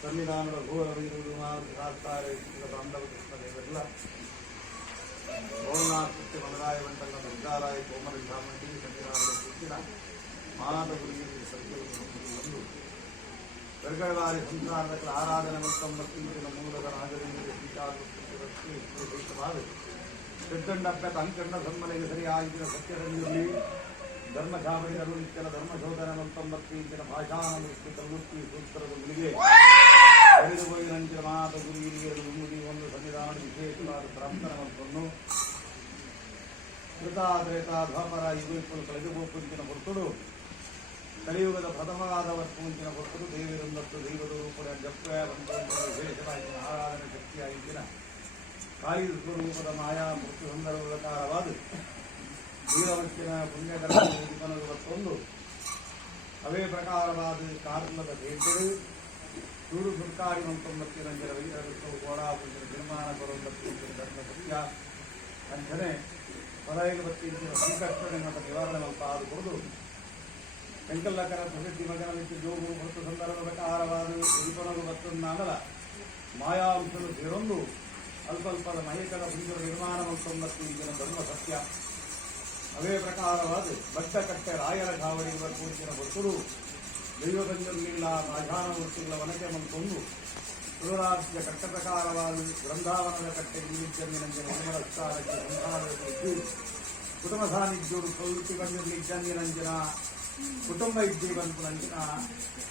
ಸನ್ನಿಧಾನದ ಘೋರವಿರುವುದು ಮಾರುತ್ತಾರೆ ಬಾಂಧವ ಕೃಷ್ಣದೇವರೆಲ್ಲ ಗೌರನಾಥ್ ಕೃತ್ಯ ಮನರಾಯ ಮಂಟಲ ದುರ್ಗಾರಾಯ ಕೋಮಲ ಶಾಮಂಡಿ ಸನ್ನಿಧಾನದ ಕೃಷ್ಣ ಮಾನದ ಗುರುಗಿರಿ ಸತ್ಯವನ್ನು ಗರ್ಗವಾರಿ ಸಂಸಾರದ ಆರಾಧನೆ ಮತ್ತು ಮೂಲದ ರಾಜರಿಂದ ವಿಶೇಷವಾದ ಸಿದ್ದಂಡಪ್ಪ ತಂಕಂಡ ಸನ್ಮನೆಗೆ ಸರಿಯಾಗಿನ ಸತ್ಯದಲ್ಲಿ ಧರ್ಮಶಾಮಣಿಗರು ನಿತ್ಯನ ಧರ್ಮಶೋಧನ ಮಂತಂಬತ್ತಿನ ಭಾಷಾನ ಮೃತ್ಯು ಕಲ್ಲುತ್ತಿ ಸೂತ್ರಗಳಿಗೆ ಹರಿದು ಹೋಗಿರಂಚಿನ ಮಾತ ಗುರು ಹಿರಿಯರು ಮುನ್ನುಡಿ ಒಂದು ಸನ್ನಿಧಾನ ವಿಶೇಷವಾದ ಪ್ರಾರ್ಥನವನ್ನು ಕೃತಾದ್ರೇತ ಧ್ವಾಪರ ಯುಗಗಳು ಕಳೆದುಕೋಪುಂಚಿನ ಹೊರತುಡು ಕಲಿಯುಗದ ಪ್ರಥಮವಾದ ವರ್ತುಂಚಿನ ಹೊರತುಡು ದೇವರೊಂದತ್ತು ದೈವದ ರೂಪದ ಜಪ್ಪ ವಿಶೇಷವಾಗಿನ ಆರಾಧನೆ ಶಕ್ತಿಯಾಗಿದ್ದಿನ ಕಾಯಿ ಸ್ವರೂಪದ ಮಾಯಾ ಮೃತ್ಯು ಸುಂದರಕಾರವಾದ ವೀರವರ್ತಿನ ಪುಣ್ಯಕರ್ಮ ಇವತ್ತೊಂದು ಅವೇ ಪ್ರಕಾರವಾದ ಕಾರಣದ ಬೇಟೆಗಳು ಸೂರು ಸುರ್ಕಾರಿ ಮಂತೊಂಬತ್ತಿನ ವೀರವಿತ್ತು ಕೋಡಾಪುಂಚಿನ ನಿರ್ಮಾಣ ಬರುವಂತಹ ಧರ್ಮ ಸತ್ಯ ಅಂಚನೆ ಪದೈಗೆ ಬತ್ತಿನ ಸಂಕಷ್ಟನೆ ಮತ್ತು ನಿವಾರಣೆ ಸ್ವಲ್ಪ ಆದುಕೊಂಡು ಎಂಕಲ್ಲಕರ ಪ್ರಸಿದ್ಧಿ ಮಗನ ಮಿತಿ ಜೋಗು ಮತ್ತು ಸಂದರ್ಭ ಪ್ರಕಾರವಾದ ಉಡುಪನಲು ಮತ್ತೊಂದಾಗಲ ಮಾಯಾಂಶನು ಸೇರೊಂದು ಅಲ್ಪಲ್ಪದ ಮಹಿಕರ ಸುಂದರ ನಿರ್ಮಾಣ ಮಂತೊಂಬತ್ತಿನ ಧರ್ಮ ಸತ್ಯ ಅವೇ ಪ್ರಕಾರವಾದ ಬಡ್ಡಕಟ್ಟೆ ರಾಯರ ಗಾವಡಿಗಳ ಕೂಡಿಸಿನ ಹೊರತುರು ದೈವಗಂಜಲಿಲ್ಲ ಆಧಾನ ಮೂರ್ತಿಗಳ ವನಕೆ ಮಂತೊಂದು ತುಳರಾಜ್ಯ ಕಟ್ಟ ಪ್ರಕಾರವಾದ ಬೃಂದಾವನದ ಕಟ್ಟೆ ನಿಲ್ಲಿಜ್ಜಂದಿನಂಜನ ನಿರ್ಮಲಸ್ಕಾರಕ್ಕೆ ಸಂಸಾರದ ಕುರಿತು ಕುಟುಂಬ ಸಾನ್ನಿಧ್ಯೋಡು ಕಲ್ಲುತ್ತಿ ಗಂಜಲಿಜ್ಜಂದಿನಂಜನ ಕುಟುಂಬ ಇದ್ದೇ ಬಂತು ನಂಜಿನ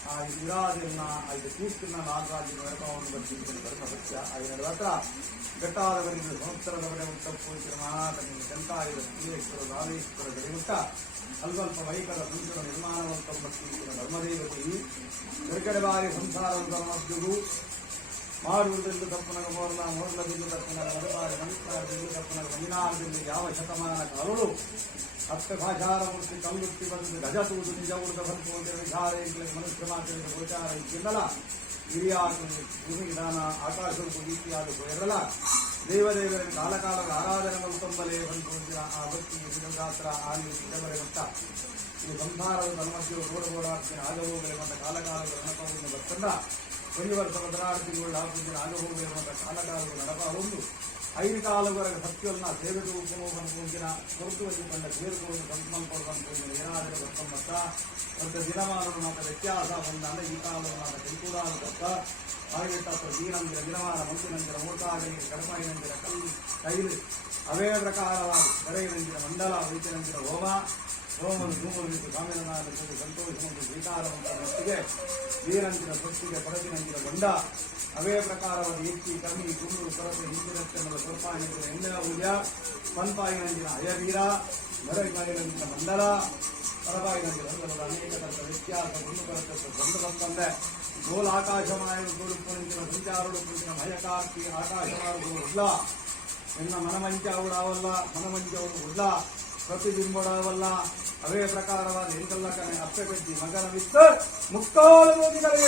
ಆ ವಿರಾಜನ್ನ ಐದು ಕೂರ್ತಿನ ನಾಗರಾಜನ ವರಕವನ್ನು ಬರ್ತಿದ್ದ ಧರ್ಮ ಸತ್ಯ ಐದರ ಹತ್ರ ಘಟ್ಟಾದವರಿಗೆ ಸಂವತ್ಸರದ ಬಡೆ ಮುಟ್ಟ ಪೂಜಿಸಿದ ಮಹಾತನಿಗೆ ಶಂಕಾಯುಧ ಶ್ರೀಲೇಶ್ವರ ರಾಮೇಶ್ವರ ಗಡಿಮುಟ್ಟ ಅಲ್ವಲ್ಪ ವೈಕರ ಸಂತರ ನಿರ್ಮಾಣವಂತಂಬತ್ತಿನ ಧರ್ಮದೇವತೆಯು ಎರಕಡೆ ಬಾರಿ ಸಂಸಾರದ ಧರ್ಮದ್ಯುಗು ಮಾಡುವುದೆಂದು ತಪ್ಪನಗ ಮೋರ್ಲದಿಂದ ತಪ್ಪನಗ ಮದಬಾರಿ ನಮಸ್ಕಾರದಿಂದ ತಪ್ಪನಗ ಮಂಜಿನಾರದಿಂದ ಯಾವ ಶತಮಾನ ಕಾಲಗಳು ಹತ್ತು ಭಾಷಾರ ಮೂರ್ತಿ ಕಲ್ಲುತ್ತಿ ಬಂದು ಗಜತೂದು ನಿಜ ಉಳಿದ ಬಂತು ವಿಚಾರ ಮನುಷ್ಯ ಮಾತಿನ ಗೋಚಾರ ಇಕ್ಕಿಲ್ಲಲ್ಲ ಹಿರಿಯಾದ ಭೂಮಿ ವಿಧಾನ ಆಕಾಶಕ್ಕೂ ರೀತಿಯಾದ ಇರಲ್ಲ ದೇವದೇವರಿಗೆ ಕಾಲಕಾಲದ ಆರಾಧನೆ ಮಲ್ತೊಂಬಲೇ ಬಂದು ಆ ಭಕ್ತಿಗೆ ಗಾತ್ರ ಆಲಿ ಇದವರೆ ಮಟ್ಟ ಈ ಸಂಸಾರದ ಧರ್ಮಕ್ಕೆ ರೋಡಗೋಡಾಡ್ತೀನಿ ಆಗಹೋಗಲೆ ಮತ್ತು ಕಾಲಕಾಲದ ರಣಪವನ್ನು ಬರ್ತಂಡ ಒಂದು ವರ್ಷ ಭದ್ರಾರ್ಥಿಗಳು ಆಗುತ್ತಿನ ಆಗಹೋಗಲೆ ಮತ್ತು ಕಾಲಕಾಲದ ನಡಪ ಒಂದು ಐದು ಕಾಲವರೆಗೆ ಸತ್ಯವನ್ನ ಸೇವೆದು ಉಪಮೋಹನ ಹೊರತು ಕಂಡ ಸೇರುವುದು ಸಂಕಲ್ಪವನ್ನು ಏನಾದರೂ ಬರ್ತಂಬತ್ತ ಮತ್ತು ದಿನಮಾನದ ಮಾತ್ರ ವ್ಯತ್ಯಾಸ ಬಂದಾಗ ಈ ಕಾಲದ ಕೆಂಕೂಡಾದ ತಪ್ಪ ಹಾಗೆಟ್ಟ ದೀನಂದಿರ ದಿನಮಾನ ಮಂದಿನಂದಿರ ಮೂರ್ತಾಗಲಿ ಕಡಪಾಯಿನಂದಿರ ಕೈಲು ಅವೇ ಪ್ರಕಾರವಾದ ಕರೆಯಿನಂದಿರ ಮಂಡಲ ವೈದ್ಯನಂದಿರ ಹೋಮ ಹೋಮನು ಧೂಮಲು ನಿಂತು ಸ್ವಾಮಿನಾದ ಸಂತೋಷ ಮತ್ತು ಸ್ವೀಕಾರವಂತ ಮಟ್ಟಿಗೆ ವೀರಂದಿರ ಸ್ವತ್ತಿಗೆ ಪಡತಿನಂದಿರ ಗಂಡ ಅವೇ ಪ್ರಕಾರವಾದ ಎಚ್ಚಿ ಕಮ್ಮಿ ಗುಂಡು ಕೊರತೆ ಹಿಂದಿನಷ್ಟೆನ್ನುವ ಸ್ವಲ್ಪಾಯಿನಂದಿರ ಎಣ್ಣೆಯ ಊಲ್ಯ ಪಂಪಾಯಿನಂದಿನ ಅಯವೀರ ನರಗಿನಂದಿರ ಮಂಡಲ ಪರಬಾಯಿನಂದಿರ ಹೊಂದಲದ ಅನೇಕ ತರದ ವ್ಯತ್ಯಾಸ ಗುಂಡು ಕೊರತೆ ಬಂದು ಬಂತಂದೆ ಗೋಲ ಆಕಾಶಮಾಯ ಗೋಡುಪುಣಿನ ಸಂಚಾರುಡು ಪುಣಿನ ಭಯಕಾರ್ತಿ ಆಕಾಶಮಾರು ಉಡ್ಲ ಎನ್ನ ಮನಮಂಚವುಡಾವಲ್ಲ ಮನಮಂಚವರು ಉಡ್ಲ ಪ್ರತಿಬಿಂಬಡವಲ್ಲ ಅವೇ ಪ್ರಕಾರವಾದ ಎಂಕಲ್ಲಕನೆ ಅಪ್ಪೆ ಬೆಟ್ಟಿ ಮಗನವಿತ್ತ ಮುಕ್ತಾಳು ಹೋಗಿದರೆ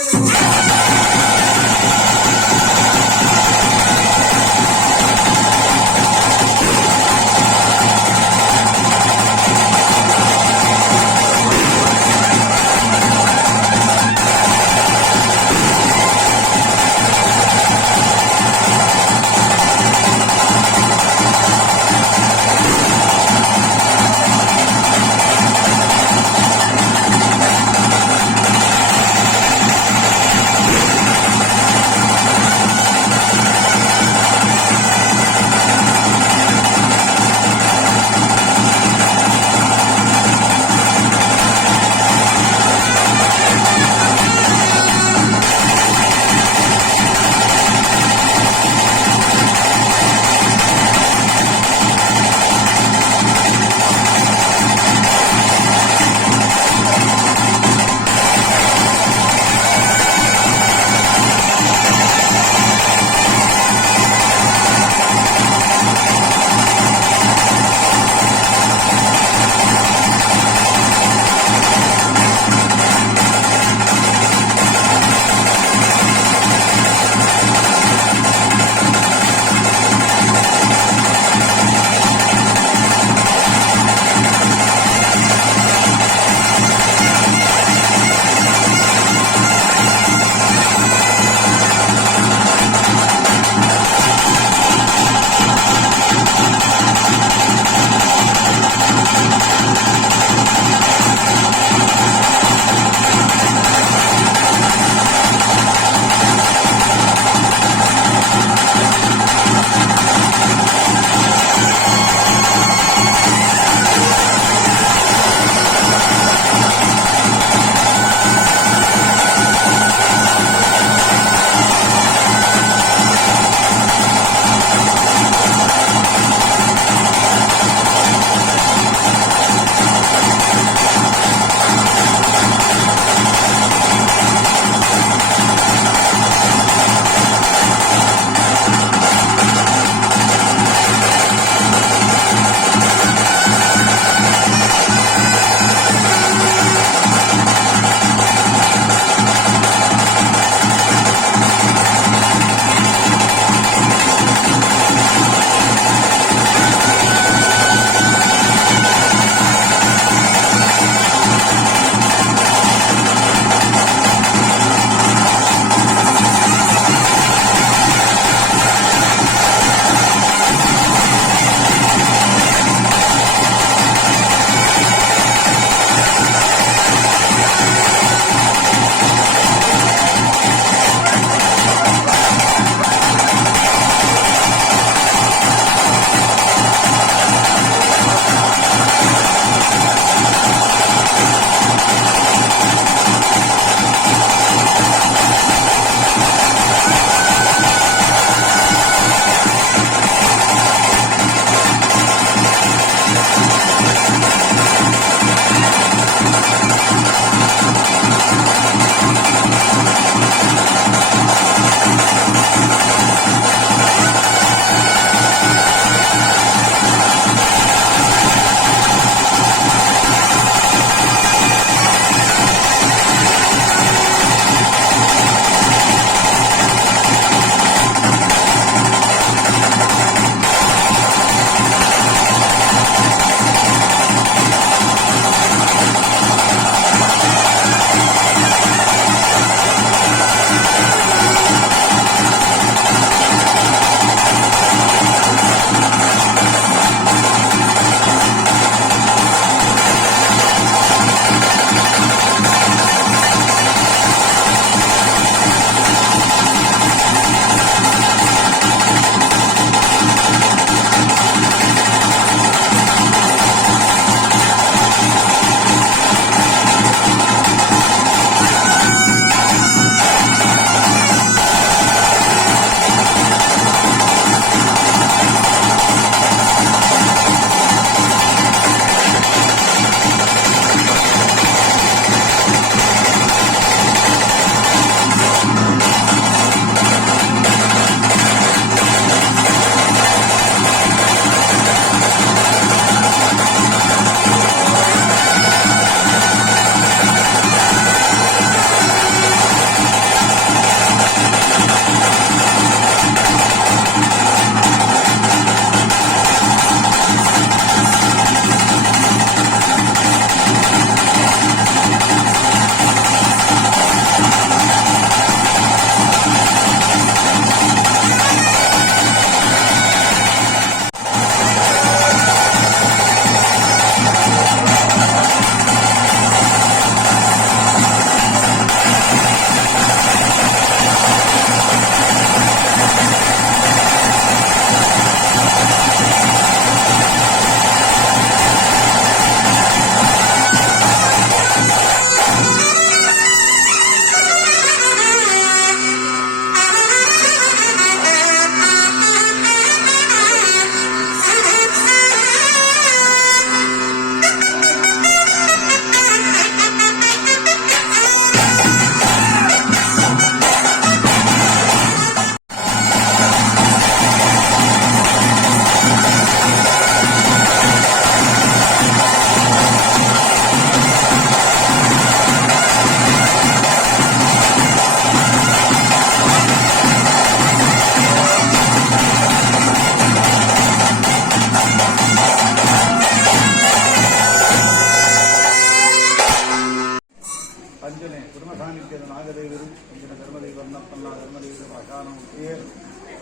ಧರ್ಮದೇವಿ ವರ್ಣಪ್ಪನ್ನ ಧರ್ಮದೇವಿ ಭಾಷಾನಮೂರ್ತಿಯೇ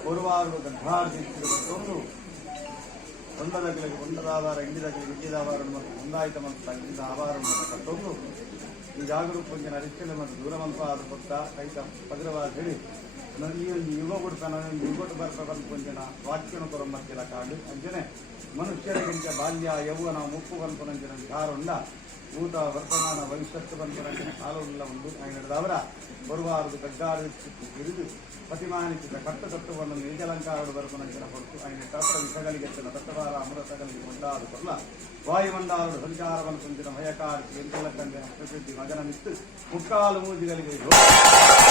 ಪೂರ್ವಾರು ಗಂಧಾರ್ಜಿಸಿರುವಂತೊಂದು ಒಂದದಗಳಿಗೆ ಒಂದದಾವಾರ ಇಂಡಿದಗಳಿಗೆ ಇಂಡಿದಾವಾರ ಮತ್ತು ಮುಂದಾಯಿತ ಮತ್ತು ತಂಗಿದ ಆವಾರವನ್ನು ಕಟ್ಟೊಂದು ಈ ಜಾಗರೂಕವಾಗಿ ಅರಿಕೆಲೆ ಮತ್ತು ದೂರಮಂಪಾದ ಕೊಟ್ಟ ಕೈತ ಪಗರವಾದ ಹೇಳಿ ಈ ಒಂದು ಯುಗ ಕೊಡ್ತಾನೆ ಯುಗಟ್ಟು ಬರ್ಬೇಕಂತ ಕೊಂಚನ ವಾಕ್ಯನ ಕೊರಂಬಕ್ಕೆಲ್ಲ ಕಾಡು ಅಂಚನೆ ಮನುಷ್ಯರಿಗಿಂತ ಬಾಲ್ಯ ಯೌವನ ಮುಪ್ಪು ಬಂಪನಂಚಿನ ಧಾರುಂಡ ಭೂತ ವರ್ತಮಾನ ಭವಿಷ್ಯತ್ತು ಬಂಪನಂಚಿನ ಕಾಲವುಳ್ಳ ಒಂದು ನಡೆದವರ ಬರುವಾರದು ಗಗ್ಗಾರದು ಹಿರಿದು ಪ್ರತಿಮಾನಿಸಿದ ಕಟ್ಟುವನ್ನು ನಿಜಲಂಕಾರಡು ಬರ್ಪನಂಚಿನ ಹೊರತು ఆయన ತತ್ರ ವಿಷಗಳಿಗೆತ್ತಿನ ತಟ್ಟವಾರ ಅಮೃತಗಳಿಗೆ ಮುಂದಾದ ಕೊಲ್ಲ ವಾಯುಮಂಡಾಲುಡು ಸಂಚಾರವನ್ನು ಹೊಂದಿನ ಭಯಕಾರಿಸಿ ಎಂತೆಲ್ಲ ಕಂದಿನ ಪ್ರಸಿದ್ಧಿ ಮಗನ ಮಿತ್ತು ಮುಕ್ಕಾಲು ಮೂಜಿಗಳಿಗೆ